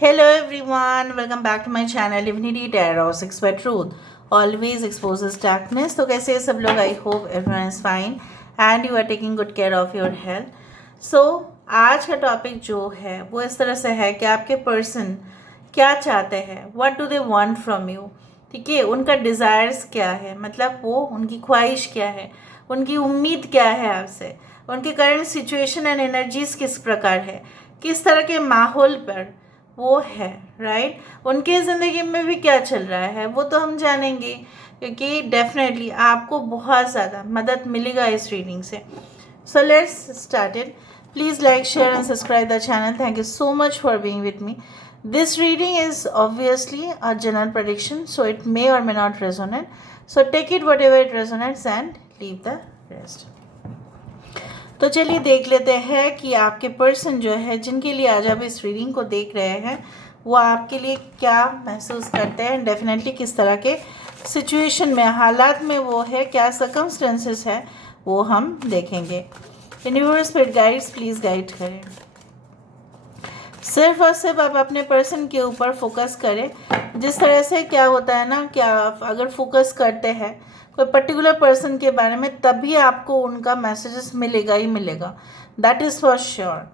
Hello everyone, welcome back to my channel Divinity Tarot 6 by Truth always exposes darkness. तो कैसे हैं सब लोग? I hope everyone is fine and you are taking good care of your health. So आज का topic जो है वो इस तरह से है कि आपके पर्सन क्या चाहते हैं, what do they want from you. ठीक है, उनका डिज़ायर्स क्या है, मतलब वो उनकी ख्वाहिश क्या है, उनकी उम्मीद क्या है आपसे, उनके करंट सिचुएशन एंड एनर्जीज किस प्रकार है, किस तरह के माहौल पर वो है, राइट। उनके ज़िंदगी में भी क्या चल रहा है वो तो हम जानेंगे, क्योंकि डेफिनेटली आपको बहुत ज़्यादा मदद मिलेगा इस रीडिंग से। So let's start it. Please like, share and subscribe the channel. Thank you so much for being with me. This reading is obviously a general prediction, so it may or may not resonate. So take it whatever it resonates and leave the rest. तो चलिए देख लेते हैं कि आपके person जो है, जिनके लिए आज आप इस रीडिंग को देख रहे हैं, वो आपके लिए क्या महसूस करते हैं, डेफिनेटली किस तरह के सिचुएशन में, हालात में वो है, क्या सर्कमस्टेंसेस है, वो हम देखेंगे। Universe spirit guides please guide करें। सिर्फ और सिर्फ आप अपने पर्सन के ऊपर फोकस करें। जिस तरह से क्या होता है ना कि आप अगर फोकस करते हैं कोई पर्टिकुलर पर्सन के बारे में, तभी आपको उनका मैसेजेस मिलेगा ही मिलेगा, that is for sure.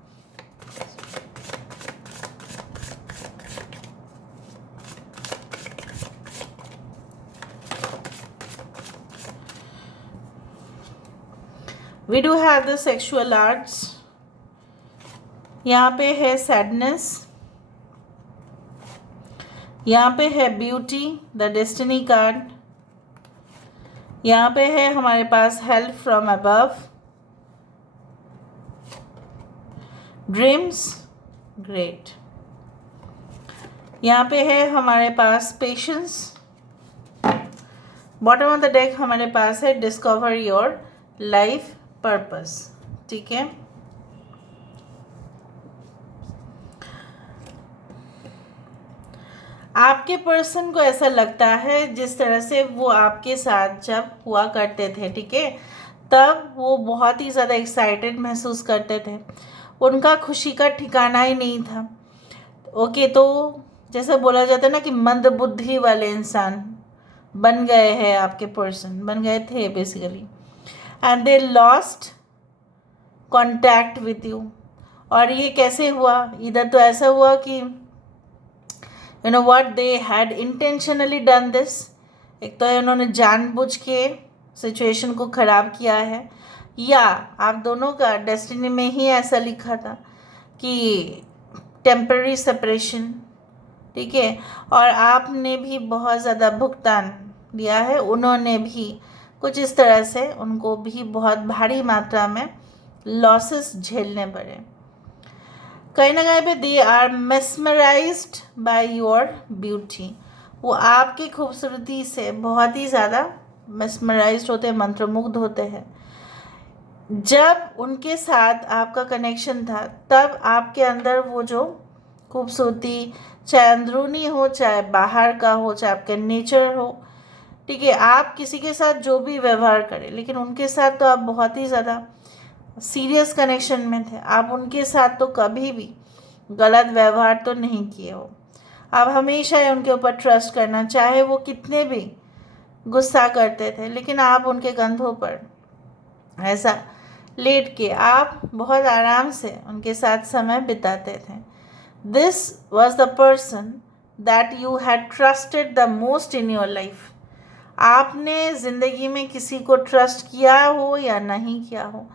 We do have the sexual arts, यहाँ पे है सैडनेस, यहाँ पे है ब्यूटी द डेस्टिनी कार्ड, यहाँ पे है हमारे पास help from above, dreams great, यहाँ पे है हमारे पास patience, bottom of the deck हमारे पास है डिस्कवर योर लाइफ पर्पस। ठीक है, आपके पर्सन को ऐसा लगता है जिस तरह से वो आपके साथ जब हुआ करते थे, ठीक है, तब वो बहुत ही ज़्यादा एक्साइटेड महसूस करते थे, उनका खुशी का ठिकाना ही नहीं था। ओके, तो जैसे बोला जाता है ना कि मंद बुद्धि वाले इंसान बन गए हैं, आपके पर्सन बन गए थे basically, and they lost contact with you. और ये कैसे हुआ? इधर तो ऐसा हुआ कि you know what, they had intentionally done this. एक तो उन्होंने जानबूझ के सिचुएशन को ख़राब किया है, या आप दोनों का डेस्टिनी में ही ऐसा लिखा था कि टेम्पररी सेपरेशन। ठीक है, और आपने भी बहुत ज़्यादा भुगतान दिया है, उन्होंने भी कुछ इस तरह से, उनको भी बहुत भारी मात्रा में लॉसेस झेलने पड़े। कहीं ना कहीं पे they are mesmerized by your beauty. वो आपकी खूबसूरती से बहुत ही ज़्यादा मेस्मराइज्ड होते हैं, मंत्रमुग्ध होते हैं। जब उनके साथ आपका कनेक्शन था, तब आपके अंदर वो जो खूबसूरती, चाहे अंदरूनी हो चाहे बाहर का हो, चाहे आपके नेचर हो, ठीक है, आप किसी के साथ जो भी व्यवहार करें, लेकिन उनके साथ तो आप बहुत ही ज़्यादा सीरियस कनेक्शन में थे। आप उनके साथ तो कभी भी गलत व्यवहार तो नहीं किए हो। आप हमेशा उनके ऊपर ट्रस्ट करना, चाहे वो कितने भी गुस्सा करते थे, लेकिन आप उनके कंधों पर ऐसा लेट के आप बहुत आराम से उनके साथ समय बिताते थे। This was the person that you had trusted the most in your life. आपने ज़िंदगी में किसी को ट्रस्ट किया हो या नहीं किया हो,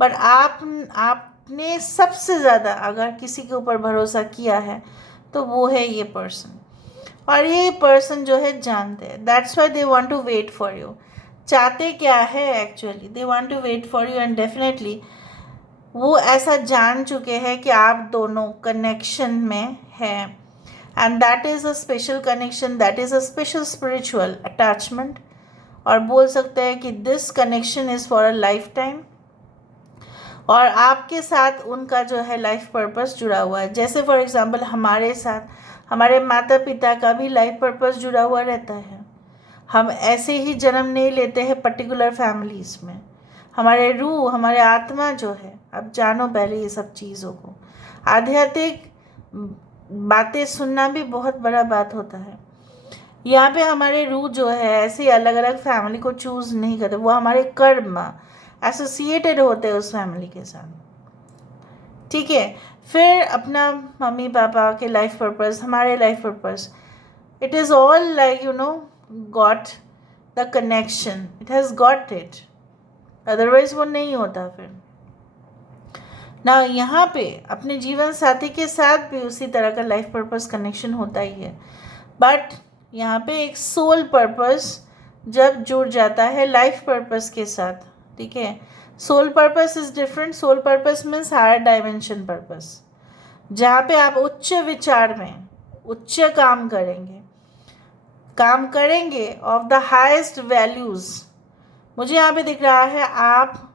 बट आपने सबसे ज़्यादा अगर किसी के ऊपर भरोसा किया है तो वो है ये पर्सन। और ये पर्सन जो है जानते हैं, that's why they want to wait for you. चाहते क्या है actually, they want to wait for you, and definitely वो ऐसा जान चुके हैं कि आप दोनों कनेक्शन में हैं, and that is a special connection, that is a special spiritual attachment. और बोल सकते हैं कि this connection is for a life time. और आपके साथ उनका जो है लाइफ पर्पस जुड़ा हुआ है। जैसे फॉर एग्जांपल हमारे साथ हमारे माता पिता का भी लाइफ पर्पस जुड़ा हुआ रहता है। हम ऐसे ही जन्म नहीं लेते हैं पर्टिकुलर फैमिलीज़ में। हमारे रूह, हमारे आत्मा जो है, अब जानो पहले ये सब चीज़ों को, आध्यात्मिक बातें सुनना भी बहुत बड़ा बात होता है। यहाँ पे हमारे रूह जो है ऐसे अलग अलग फैमिली को चूज़ नहीं करते, वो हमारे कर्म एसोसिएटेड होते हैं उस फैमिली के साथ, ठीक है। फिर अपना मम्मी पापा के लाइफ पर्पस, हमारे life purpose, it is all like got the connection, it has got it, otherwise वो नहीं होता। फिर ना यहाँ पे अपने जीवन साथी के साथ भी उसी तरह का लाइफ पर्पस कनेक्शन होता ही है, बट यहाँ पे एक सोल पर्पस जब जुड़ जाता है लाइफ पर्पस के साथ, ठीक है। Soul purpose is different. Soul purpose means higher dimension purpose, जहाँ पे आप उच्च विचार में उच्च काम करेंगे ऑफ द हाईएस्ट वैल्यूज़। मुझे यहाँ पे दिख रहा है आप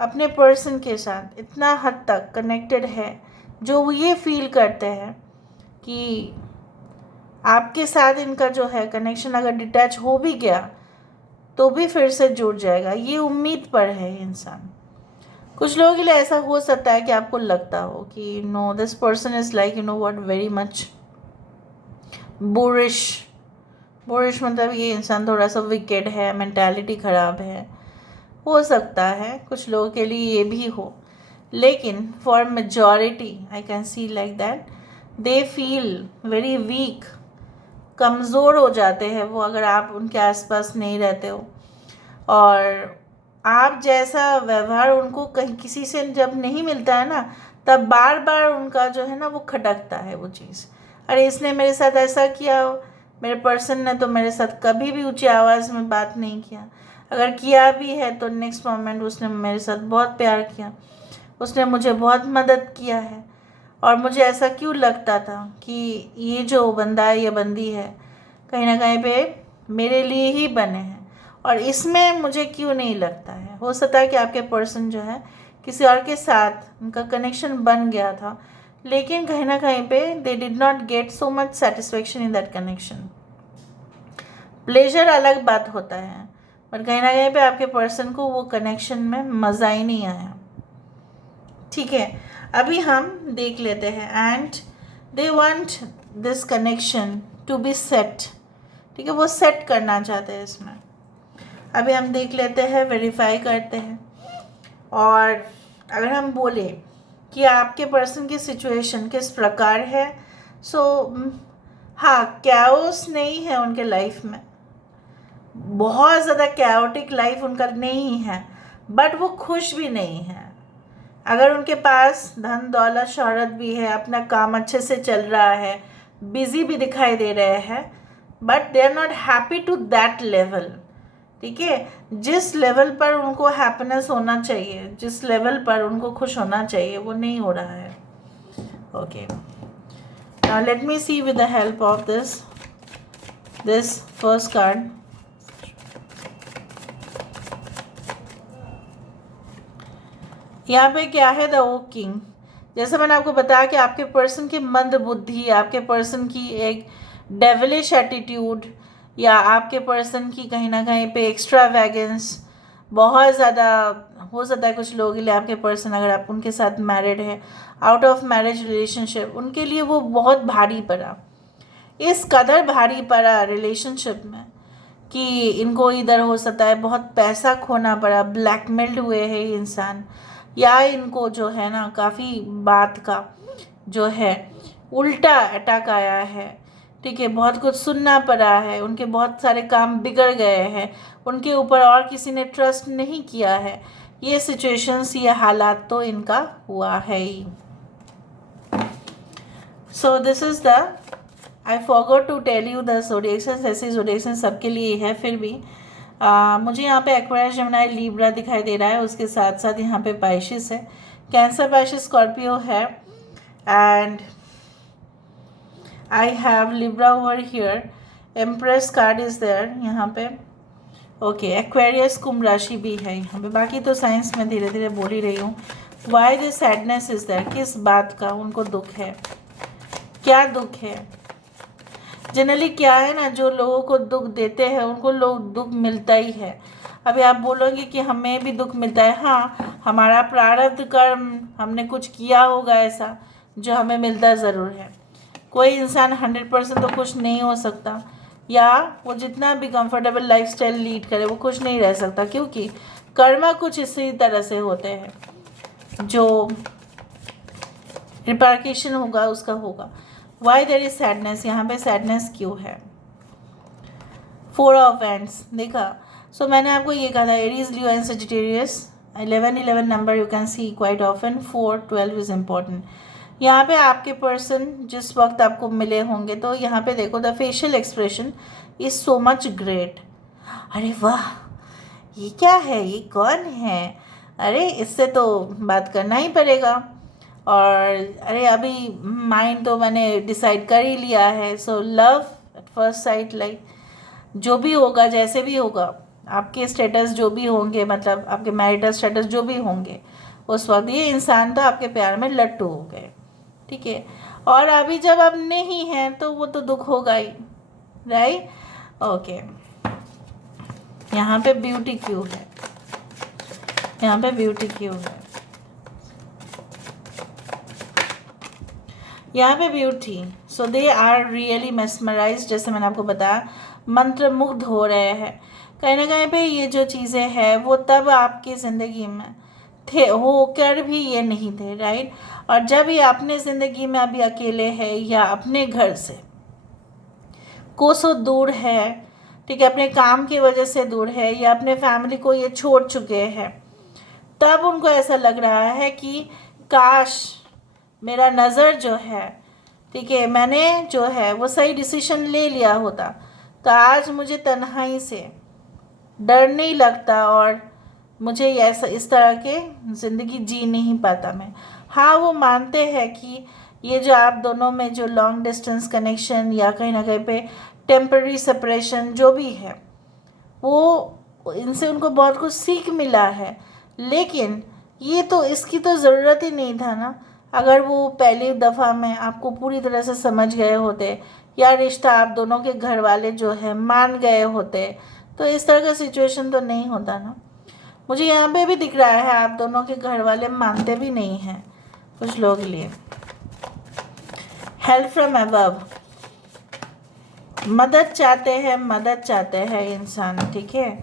अपने पर्सन के साथ इतना हद तक कनेक्टेड है जो ये फील करते हैं कि आपके साथ इनका जो है कनेक्शन अगर डिटैच हो भी गया तो भी फिर से जुड़ जाएगा, ये उम्मीद पर है इंसान। कुछ लोगों के लिए ऐसा हो सकता है कि आपको लगता हो कि no this person is like what very much boorish मतलब ये इंसान थोड़ा सा विकेड है, मेंटालिटी ख़राब है, हो सकता है कुछ लोगों के लिए ये भी हो। लेकिन for majority I can see like that they feel very weak, कमज़ोर हो जाते हैं वो अगर आप उनके आसपास नहीं रहते हो, और आप जैसा व्यवहार उनको कहीं किसी से जब नहीं मिलता है ना, तब बार बार उनका जो है ना वो खटकता है वो चीज़। अरे इसने मेरे साथ ऐसा किया, मेरे पर्सन ने तो मेरे साथ कभी भी ऊंची आवाज़ में बात नहीं किया, अगर किया भी है तो नेक्स्ट मोमेंट उसने मेरे साथ बहुत प्यार किया, उसने मुझे बहुत मदद किया है, और मुझे ऐसा क्यों लगता था कि ये जो बंदा है या बंदी है कहीं ना कहीं पे मेरे लिए ही बने हैं, और इसमें मुझे क्यों नहीं लगता है। हो सकता है कि आपके पर्सन जो है किसी और के साथ उनका कनेक्शन बन गया था, लेकिन कहीं ना कहीं पे they did not get so much satisfaction in that connection. Pleasure अलग बात होता है, पर कहीं ना कहीं पे आपके पर्सन को वो कनेक्शन में मज़ा ही नहीं आया, ठीक है। अभी हम देख लेते हैं and they want this connection to be set, ठीक है, वो सेट करना चाहते हैं इसमें। अभी हम देख लेते हैं, वेरीफाई करते हैं, और अगर हम बोले कि आपके पर्सन की सिचुएशन किस प्रकार है, सो हाँ, कैओस नहीं है उनके लाइफ में, बहुत ज़्यादा कैओटिक लाइफ उनका नहीं है, बट वो खुश भी नहीं है। अगर उनके पास धन दौलत शोहरत भी है, अपना काम अच्छे से चल रहा है, बिजी भी दिखाई दे रहे हैं, but they are not happy to that level, ठीक है। जिस लेवल पर उनको हैप्पीनेस होना चाहिए, जिस लेवल पर उनको खुश होना चाहिए, वो नहीं हो रहा है। Okay, now let me see with the help of this first card. यहाँ पे क्या है, द ओक किंग। जैसे मैंने आपको बताया कि आपके पर्सन की मंद बुद्धि, आपके पर्सन की एक डेविलिश एटीट्यूड, या आपके पर्सन की कहीं ना कहीं पे एक्स्ट्रा वैगेंस बहुत ज़्यादा हो सकता है। कुछ लोगों के लिए आपके पर्सन, अगर आप उनके साथ मैरिड है, आउट ऑफ मैरिज रिलेशनशिप, उनके लिए वो बहुत भारी पड़ा, इस कदर भारी पड़ा रिलेशनशिप में कि इनको इधर हो सकता है बहुत पैसा खोना पड़ा, ब्लैकमेल्ड हुए हैं ये इंसान, या इनको जो है ना काफ़ी बात का जो है उल्टा अटैक आया है, ठीक है, बहुत कुछ सुनना पड़ा है, उनके बहुत सारे काम बिगड़ गए हैं, उनके ऊपर और किसी ने ट्रस्ट नहीं किया है। ये सिचुएशंस, ये हालात तो इनका हुआ है ही। So this is the, I forgot to tell you the zodiac science. ऐसे ज़ोडिएक साइंस सबके लिए है, फिर भी मुझे यहाँ पे एक्वेरियस, जेमिनी, लिब्रा दिखाई दे रहा है, उसके साथ साथ यहाँ पे पाइशिस है, कैंसर, पाइशिस, स्कॉर्पियो है, and I have Libra over here, Empress card is there यहाँ पे, ओके, एक्वेरियस, कुंभ राशि भी है यहाँ पे। बाकी तो साइंस में धीरे धीरे बोल ही रही हूँ। Why this sadness is there, किस बात का उनको दुख है, क्या दुख है। जनरली क्या है ना, जो लोगों को दुख देते हैं उनको लोग दुख मिलता ही है। अभी आप बोलोगे कि हमें भी दुख मिलता है, हाँ, हमारा प्रारब्ध कर्म, हमने कुछ किया होगा ऐसा जो हमें मिलता ज़रूर है, कोई इंसान 100% तो खुश नहीं हो सकता, या वो जितना भी कंफर्टेबल लाइफस्टाइल लीड करे वो खुश नहीं रह सकता, क्योंकि कर्मा कुछ इसी तरह से होते हैं, जो रिपार्केशन होगा उसका होगा। वाई देयर इज सैडनेस, यहाँ पे सैडनेस क्यों है? 4 ऑफ वैंड्स देखा। सो मैंने आपको ये कहा था Aries, Leo and Sagittarius 11 number you can see quite often, 4 12 is important. यहाँ पे आपके पर्सन जिस वक्त आपको मिले होंगे, तो यहाँ पे देखो the facial expression is so much great. अरे वाह, ये क्या है, ये कौन है, अरे इससे तो बात करना ही पड़ेगा, और अरे अभी माइंड तो मैंने डिसाइड कर ही लिया है। So love at first sight, like जो भी होगा जैसे भी होगा, आपके स्टेटस जो भी होंगे, मतलब आपके मैरिटल स्टेटस जो भी होंगे, उस वक्त ये इंसान तो आपके प्यार में लट्टू हो गए, ठीक है। और अभी जब अब नहीं है तो वो तो दुख होगा ही, राइट? ओके, यहाँ पे ब्यूटी क्यों है, यहाँ पे ब्यूटी क्यों है, यहाँ पे beauty. So they are really mesmerized, जैसे मैंने आपको बताया, मंत्रमुग्ध हो रहे हैं। कहीं ना कहीं पे ये जो चीज़ें हैं वो तब आपकी ज़िंदगी में थे, होकर भी ये नहीं थे, राइट? और जब ये अपने ज़िंदगी में अभी अकेले है, या अपने घर से कोसों दूर है, ठीक है, अपने काम की वजह से दूर है, या अपने फैमिली को ये छोड़ चुके हैं, तब उनको ऐसा लग रहा है कि काश मेरा नज़र जो है, ठीक है, मैंने जो है वो सही डिसीजन ले लिया होता, तो आज मुझे तन्हाई से डर नहीं लगता, और मुझे ऐसा इस तरह के ज़िंदगी जी नहीं पाता मैं। हाँ, वो मानते हैं कि ये जो आप दोनों में जो लॉन्ग डिस्टेंस कनेक्शन, या कहीं ना कहीं पे टेम्पररी सेपरेशन जो भी है, वो इनसे उनको बहुत कुछ सीख मिला है, लेकिन ये तो इसकी तो ज़रूरत ही नहीं था ना। अगर वो पहली दफ़ा में आपको पूरी तरह से समझ गए होते, या रिश्ता आप दोनों के घर वाले जो है मान गए होते, तो इस तरह का सिचुएशन तो नहीं होता ना। मुझे यहाँ पे भी दिख रहा है आप दोनों के घर वाले मानते भी नहीं हैं कुछ लोगों के लिए। हेल्प फ्रॉम अबव, मदद चाहते हैं इंसान, ठीक है,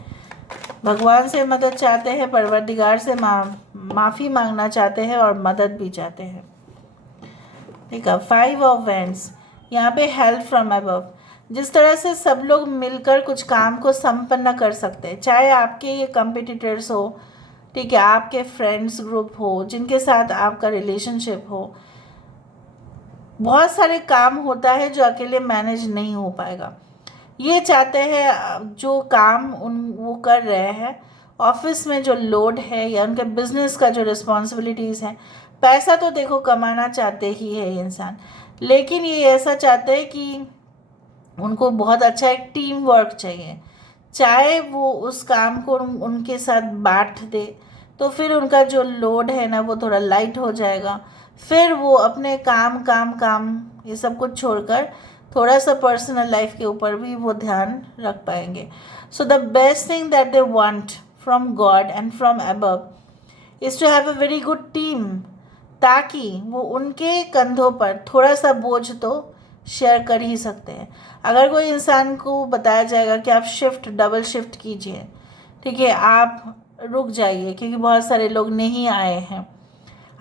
भगवान से मदद चाहते हैं, परवरदिगार से माफ़ी मांगना चाहते हैं, और मदद भी चाहते हैं, ठीक है। 5 ऑफ वैंड्स, यहाँ पे हेल्प फ्रॉम अबव, जिस तरह से सब लोग मिलकर कुछ काम को संपन्न कर सकते हैं, चाहे आपके ये कंपिटिटर्स हो, ठीक है, आपके फ्रेंड्स ग्रुप हो, जिनके साथ आपका रिलेशनशिप हो, बहुत सारे काम होता है जो अकेले मैनेज नहीं हो पाएगा। ये चाहते हैं जो काम वो कर रहे हैं, ऑफिस में जो लोड है, या उनके बिजनेस का जो रिस्पॉन्सिबिलिटीज़ है, पैसा तो देखो कमाना चाहते ही है इंसान, लेकिन ये ऐसा चाहते हैं कि उनको बहुत अच्छा एक टीम वर्क चाहिए, चाहे वो उस काम को उनके साथ बांट दे, तो फिर उनका जो लोड है ना वो थोड़ा लाइट हो जाएगा, फिर वो अपने काम ये सब कुछ छोड़कर थोड़ा सा पर्सनल लाइफ के ऊपर भी वो ध्यान रख पाएंगे। So the best thing that they want from God and from above is to have a very good team, ताकि वो उनके कंधों पर थोड़ा सा बोझ तो शेयर कर ही सकते हैं। अगर कोई इंसान को बताया जाएगा कि आप डबल शिफ्ट कीजिए, ठीक है, आप रुक जाइए क्योंकि बहुत सारे लोग नहीं आए हैं,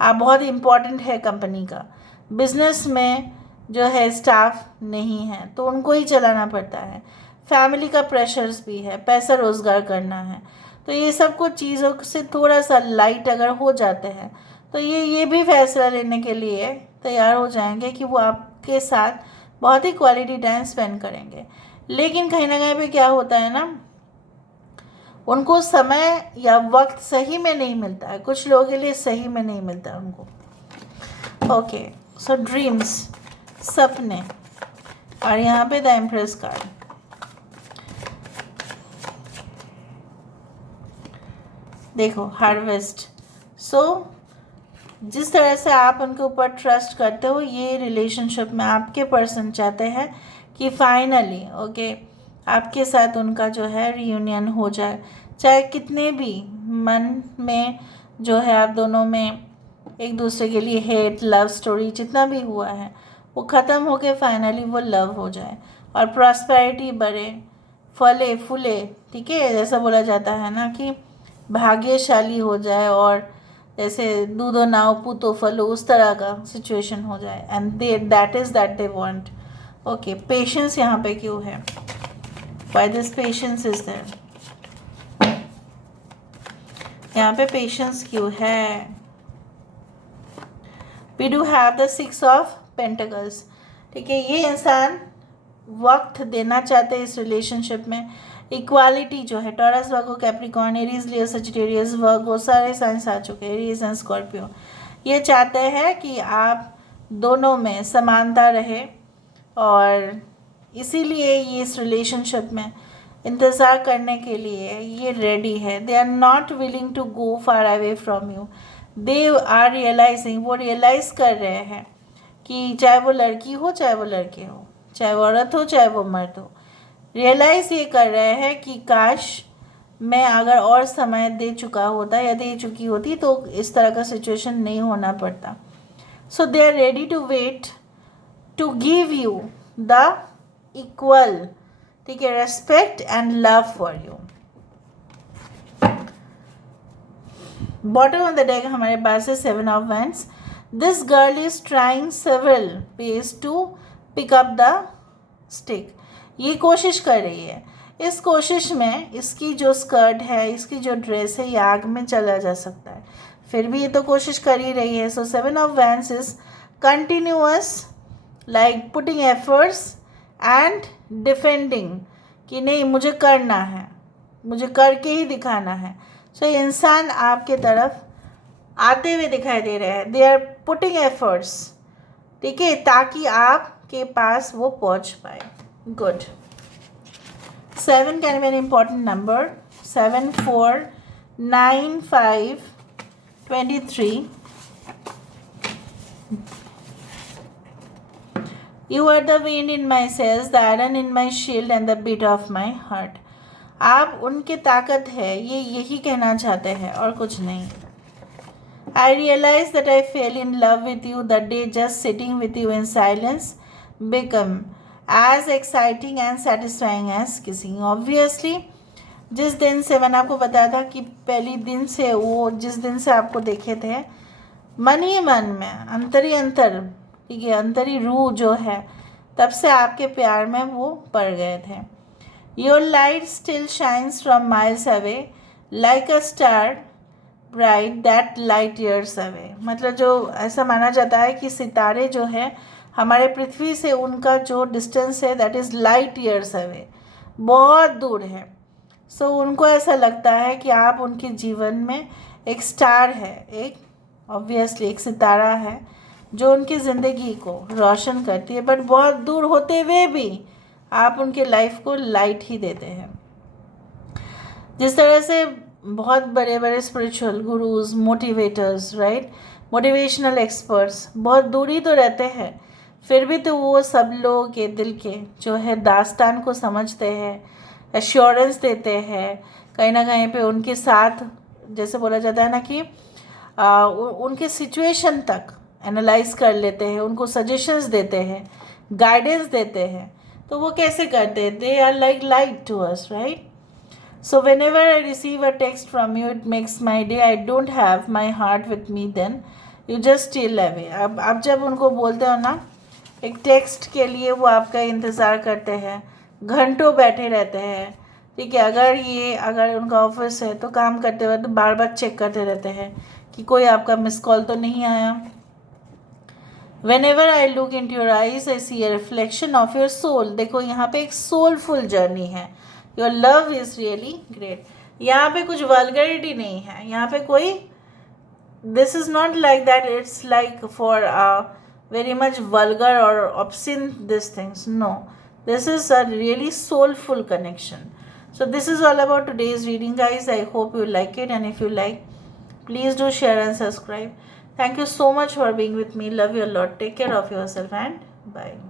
आप बहुत इम्पॉर्टेंट है कंपनी का, बिजनेस में जो है स्टाफ नहीं है तो उनको ही चलाना पड़ता है, फैमिली का प्रेशर्स भी है, पैसा रोज़गार करना है, तो ये सब कुछ चीज़ों से थोड़ा सा लाइट अगर हो जाते हैं तो ये भी फैसला लेने के लिए तैयार हो जाएंगे कि वो आपके साथ बहुत ही क्वालिटी टाइम स्पेंड करेंगे। लेकिन कहीं ना कहीं पे क्या होता है ना, उनको समय या वक्त सही में नहीं मिलता है, कुछ लोगों के लिए सही में नहीं मिलता है उनको। ओके, सो ड्रीम्स, सपने, और यहाँ पे द एम्प्रेस कार्ड, देखो हार्वेस्ट। सो जिस तरह से आप उनके ऊपर ट्रस्ट करते हो, ये रिलेशनशिप में आपके पर्सन चाहते हैं कि फाइनली ओके आपके साथ उनका जो है रियूनियन हो जाए, चाहे कितने भी मन में जो है आप दोनों में एक दूसरे के लिए हेट लव स्टोरी जितना भी हुआ है वो ख़त्म होके फाइनली वो लव हो जाए और प्रॉस्पेरिटी बढ़े, फले फूले, ठीक है, जैसा बोला जाता है ना कि भाग्यशाली हो जाए और जैसे दूधो नाव पूतो फलो, उस तरह का सिचुएशन हो जाए। And that is that they want. Okay, patience यहाँ पे क्यों है? Why this patience is there? यहाँ पे पेशेंस क्यों है? We do have the 6 of pentacles, ठीक है। ये इंसान वक्त देना चाहते हैं इस रिलेशनशिप में। इक्वालिटी जो है, टॉरस, वर्गो, कैप्रिकॉर्न, एरीज, लियो, सजिटेरियस, वर्गो, सारे साइंस आ चुके हैं, एरीज एंड स्कॉर्पियो। ये चाहते हैं कि आप दोनों में समानता रहे और इसीलिए ये इस रिलेशनशिप में इंतज़ार करने के लिए ये रेडी है। They are not willing to go far away from you. They are realizing, वो रियलाइज़ कर रहे हैं कि चाहे वो लड़की हो चाहे वो लड़के हो, चाहे वो औरत हो चाहे वो मर्द हो, रियलाइज़ ये कर रहे हैं कि काश मैं अगर और समय दे चुका होता या दे चुकी होती तो इस तरह का सिचुएशन नहीं होना पड़ता। So they are ready to wait to give you the equal, ठीक है, respect and love for you. Bottom of the deck हमारे पास है 7 of wands. This girl is trying several ways to pick up the stick. ये कोशिश कर रही है, इस कोशिश में इसकी जो स्कर्ट है, इसकी जो ड्रेस है, ये आग में चला जा सकता है, फिर भी ये तो कोशिश कर ही रही है। सो 7 of wands is continuous, like putting efforts and defending कि नहीं मुझे करना है, मुझे करके ही दिखाना है। सो इंसान आपके तरफ आते हुए दिखाई दे रहे हैं। दे आर पुटिंग एफर्ट्स, ठीक है, ताकि आपके पास वो पहुंच पाए। Good. 7 can be an important number. 7, 4, 9, 5, 23. You are the wind in my sails, the iron in my shield and the beat of my heart. आप उनकी ताकत है, ये यही कहना चाहते हैं और कुछ नहीं। I realize that I fell in love with you the day just sitting with you in silence become as exciting and satisfying as kissing. Obviously, जिस दिन से मैंने आपको बताया था कि पहली दिन से, वो जिस दिन से आपको देखे थे, मन ही मन में, अंतर ही अंतर, ठीक है, अंतरी रूह जो है, तब से आपके प्यार में वो पड़ गए थे। Your light still shines from miles away like a star bright that light years away. मतलब जो ऐसा माना जाता है कि सितारे जो है हमारे पृथ्वी से, उनका जो डिस्टेंस है that is light years away, बहुत दूर है। सो उनको ऐसा लगता है कि आप उनके जीवन में एक स्टार है, एक ऑब्वियसली एक सितारा है जो उनकी ज़िंदगी को रोशन करती है, बट बहुत दूर होते हुए भी आप उनके लाइफ को लाइट ही देते हैं। जिस तरह से बहुत बड़े बड़े spiritual gurus, motivators, right, motivational experts बहुत दूरी तो रहते हैं, फिर भी तो वो सब लोगों के दिल के जो है दास्तान को समझते हैं, एश्योरेंस देते हैं, कहीं ना कहीं पे उनके साथ, जैसे बोला जाता है ना कि उनके सिचुएशन तक एनालाइज कर लेते हैं, उनको सजेशंस देते हैं, गाइडेंस देते हैं। तो वो कैसे करते हैं? They are like light to us, right? So whenever I receive a text from you it makes my day. I don't have my heart with me then you just steal away. अब आप जब उनको बोलते हो ना एक text के लिए, वो आपका इंतज़ार करते हैं, घंटों बैठे रहते हैं, ठीक है। अगर उनका ऑफिस है तो काम करते हुए तो बार बार चेक करते रहते हैं कि कोई आपका मिस कॉल तो नहीं आया। Whenever I look into your eyes, I see a reflection of your soul. देखो यहाँ पे एक soulful journey है. Your love is really great. यहाँ पे कुछ vulgarity नहीं है. यहाँ पे कोई, this is not like that. It's like for very much vulgar or obscene these things. No, this is a really soulful connection. So this is all about today's reading, guys. I hope you like it, and if you like, please do share and subscribe. Thank you so much for being with me. Love you a lot. Take care of yourself and bye.